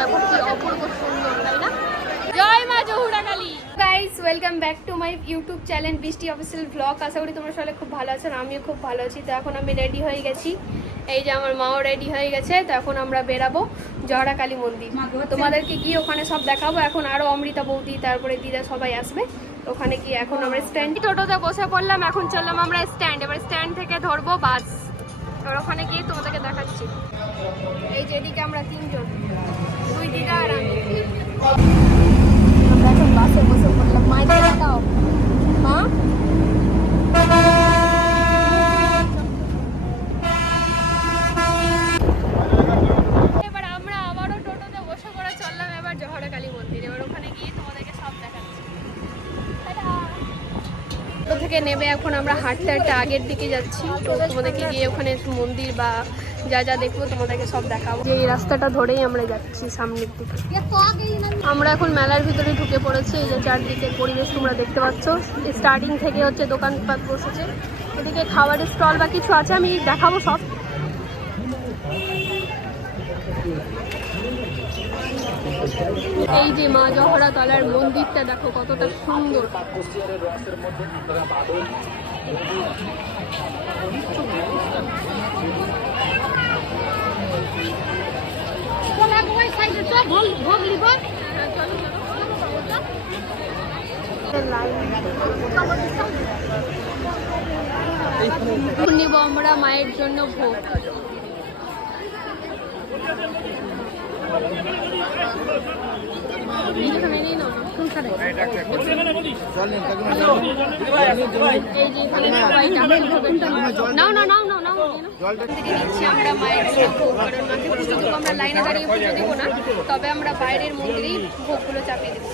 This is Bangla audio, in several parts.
দেখো কি অপূর্ব সুন্দর তাই না? জয় মা Jahura Kali guys welcome back to my YouTube channel Brishti official blog আশা করি তোমরা সবাই খুব ভালো আছো আর আমিও খুব ভালো আছি। তো এখন আমি রেডি হয়ে গেছি। এই যে আমার মাও রেডি হয়ে গেছে তো এখন আমরা বেরাবো জহরা কালী মন্দির তোমাদেরকে গিয়ে ওখানে সব দেখাবো। এখন আরও অমৃতা বৌদি তারপরে দিদা সবাই আসবে। ওখানে গিয়ে এখন আমরা স্ট্যান্ড টোটোতে বসে পড়লাম এখন চললাম আমরা স্ট্যান্ড এবার স্ট্যান্ড থেকে ধরবো বাস। এবার ওখানে গিয়ে তোমাদেরকে দেখাচ্ছি। এই যে এদিকে আমরা তিনজন দুই দিদা আর আমি আমরা এখন বাসে বসে পড়লাম মায়ের দেখাও মা এবার আমরা আবারও টোটোতে বসে পড়ে চললাম এবার জহরা কালী মন্দির এবার ওখানে গিয়ে তোমাদেরকে সব দেখাচ্ছি। টোটো থেকে নেমে এখন আমরা হাঁটতে হাঁটতে আগের দিকে যাচ্ছি। তো তোমাদেরকে গিয়ে ওখানে মন্দির বা যা যা দেখব, তোমাদেরকে সব দেখাবো। যে এই রাস্তাটা ধরেই আমরা যাচ্ছি সামনের দিকে। আমরা এখন মেলার ভিতরে ঢুকে পড়েছি, এই যে চারদিকে পরিবেশ তোমরা দেখতে পাচ্ছ। স্টার্টিং থেকে হচ্ছে দোকানপাট বসেছে। এদিকে খাবারের স্টল বা কিছু আছে, আমি দেখাবো সব। এই যে মা জহরা তলার মন্দিরটা, দেখো কতটা সুন্দর। নিব আমরা মায়ের জন্য ভোগ। নাও না নাও নাও নাও আমরা মায়ের ভোগ কারণ মাকে পুজো লাইনে দাঁড়িয়ে পুজো দেবো না তবে আমরা বাইরের মন্দিরেই ভোগগুলো চাপিয়ে দেবো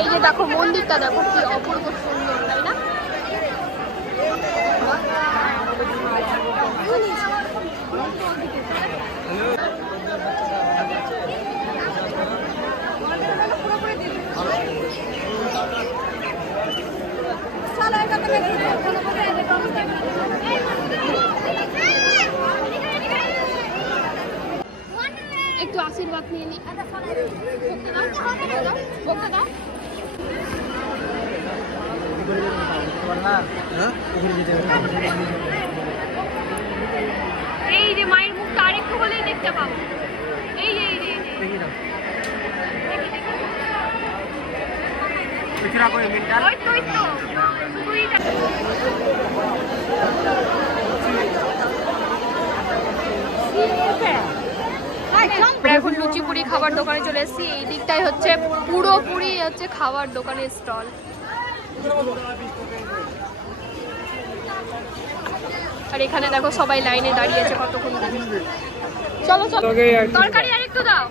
এই যে দেখো মন্দিরটা দেখো কি অপূর্ব সুন্দর, তাই না? একটু আশীর্বাদ নিয়ে নি ভোগটা দাও। এই যে মায়ের মুখটা আরেকটু হলেই দেখতে পাবো এই যে এই যে। দেখি, দেখি। ওই তো, ওই তো। শুধুই দেখ- আমরা এখন লুচি পুরি খাবার দোকানে চলে এসেছি। এই দিকটাই হচ্ছে পুরোপুরি হচ্ছে খাবার দোকানের স্টল। আর এখানে দেখো সবাই লাইনে দাঁড়িয়ে আছে কতক্ষণ চলো চলো। তরকারি আর একটু দাও।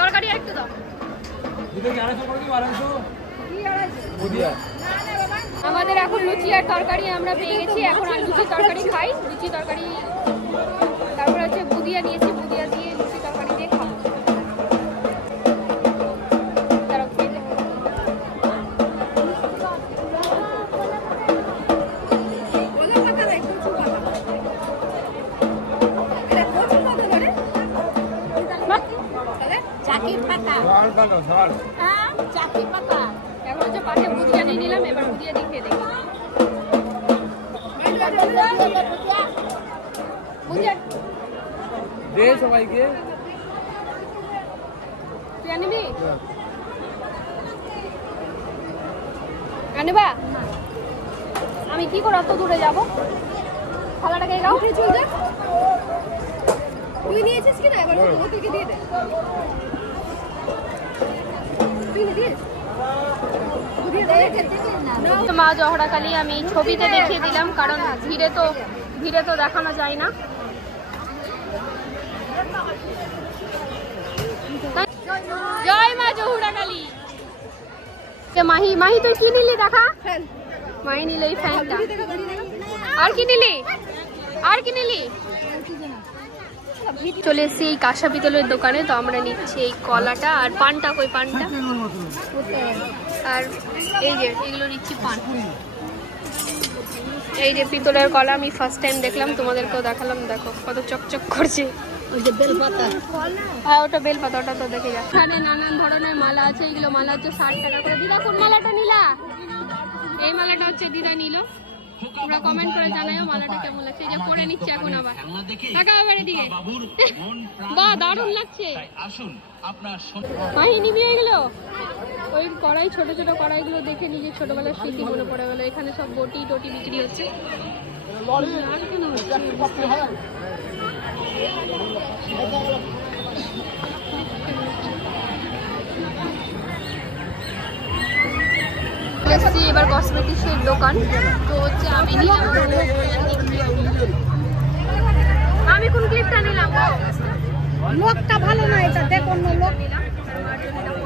তরকারি আর একটু দাও। আমাদের এখন লুচি আর তরকারি আমরা পেয়ে গেছি। এখন আর লুচি তরকারি খাই। লুচি তরকারি তারপর হচ্ছে বুদিয়া নিয়েছি। বুদিয়া দিয়ে লুচি তরকারি দিয়ে খাব। চাকির পাতা। হ্যাঁ চাকি পাতা। এখন হচ্ছে পাশে বুদিয়া নিয়ে নিলাম এবার বুদিয়া দিয়ে খেয়ে দেখি। বুদিয়া দে সবাইকে। তুই আনিবি? আনিবা? আমি কি করে অত দূরে যাব? থালাটাকে গাও তুই নিয়েছিস কি না এবার ওদেরকে দিয়ে দে তুই নিয়ে দিস মা জহরা কালী আমি ছবিতে দেখিয়ে দিলাম কারণ ভিড়ে তো ভিড়ে তো দেখানো যায় না। জয় মা জহুরাকালী মাহি মাহি তুই কি নিলি দেখা? মাহি নিলে এই ফ্যানটা। আর কি নিলি? আর কি নিলি? চলে এসেছি এই কাঁসা পিতলের দোকানে তো আমরা নিচ্ছি এই কলাটা আর পানটা কই পানটা? আর এই যে এগুলো নিচ্ছি পান এই যে পিতলের কলা আমি ফার্স্ট টাইম দেখলাম তোমাদেরকেও দেখালাম দেখো কত চকচক করছে। ওই যে বেলপাতা। হ্যাঁ ওটা বেলপাতা ওটা তো দেখে যা এখানে নানান ধরনের মালা আছে এইগুলো মালা হচ্ছে ষাট টাকা করে। দিদা কোন মালাটা নিলা? এই মালাটা হচ্ছে দিদা নিল। তোমরা কমেন্ট করে জানাইও মালাটা কেমন লাগছে। এই যে পরে নিচ্ছে এখন আবার। টাকা আবার এদিকে বাহ দারুণ লাগছে। মাহি নিবি এগুলো ওই কড়াই ছোট ছোট কড়াইগুলো দেখে নিজের ছোটবেলার স্মৃতি মনে পড়ে গেলো। এখানে সব বটি টটি বিক্রি হচ্ছে? এসছি এবার কসমেটিক্সের দোকান। তো হচ্ছে আমি নিলাম। আমি কোন ক্লিপটা নিলাম? লোকটা ভালো না এটা দেখ অন্য লোক নিলাম আমার জন্য এটা খোলা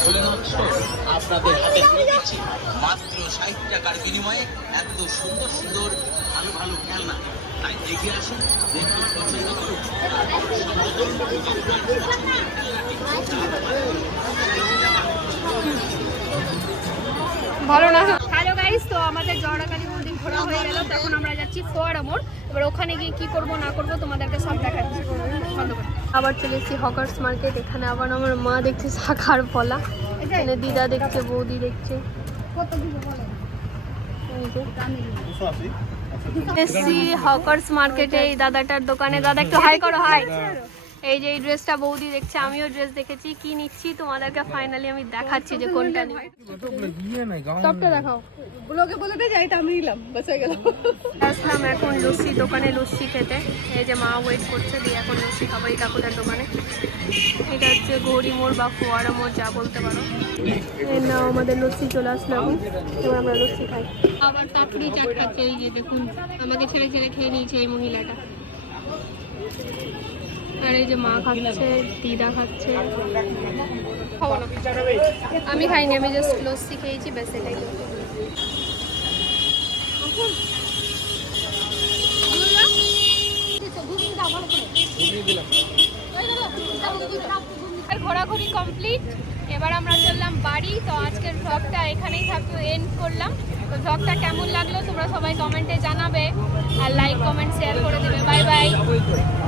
শো আপনাদের হাতে দিচ্ছি। মাত্র ষাট টাকার বিনিময়ে এত সুন্দর সুন্দর, ভালো ভালো খেলনা। তাই আসুন, দেখুন, পছন্দ ভালো না? হ্যালো গাইস তো আমাদের জড়াকালী মন্দির ঘোরা হয়ে গেল। তখন আমরা যাচ্ছি ফোয়ারা মোড় এবার ওখানে গিয়ে কি করব, না করব তোমাদেরকে সব দেখাচ্ছি। বন্ধ করে। আবার চলে এসেছি হকার্স মার্কেট। এখানে আবার আমার মা দেখছে শাখার ফলা। এখানে দিদা দেখছে, বৌদি দেখছে। এসছি হকার্স মার্কেটে, এই দাদাটার দোকানে। দাদা একটু হাই করো, হাই। এই যে এই ড্রেসটা বৌদি দেখছে আমিও ড্রেস দেখেছি। কি নিচ্ছি তোমাদেরকে ফাইনালি আমি দেখাচ্ছি যে কোনটা নিই টপটা দেখাও। ব্লগে বলে যাই এটা আমি নিলাম বাস হয়ে গেল। আসলাম এখন লস্যি দোকানে লস্যি খেতে। এই যে মা ওয়েট করছে দিয়ে এখন লস্যি খাব এই কাকুটার দোকানে। এটা হচ্ছে গৌরী মোড় বা ফোয়ারা মোড় যা বলতে পারো। নাও আমাদের লস্যি চলে আসলো এখন। এবার আমরা লস্যি খাই। আবার পাপড়ি চাট খাচ্ছে এই যে দেখুন। আমাকে ছেড়ে ছেড়ে খেয়ে নিয়েছে এই মহিলাটা। আর এই যে মা খাচ্ছে, দিদা খাচ্ছে। না। আমি খাইনি, আমি জাস্ট লস্যি খেয়েছি, ব্যাস এটাই ঘোরাঘুরি কমপ্লিট এবার আমরা চললাম বাড়ি, তো আজকের ভ্লগটা এখানেই থাকতো এন্ড করলাম। তো ভ্লগটা কেমন লাগল তোমরা সবাই কমেন্টে জানাবে। আর লাইক কমেন্ট শেয়ার করে দেবে। বাই বাই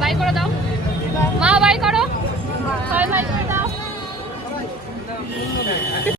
বাই করে দাও। মা বাই করো।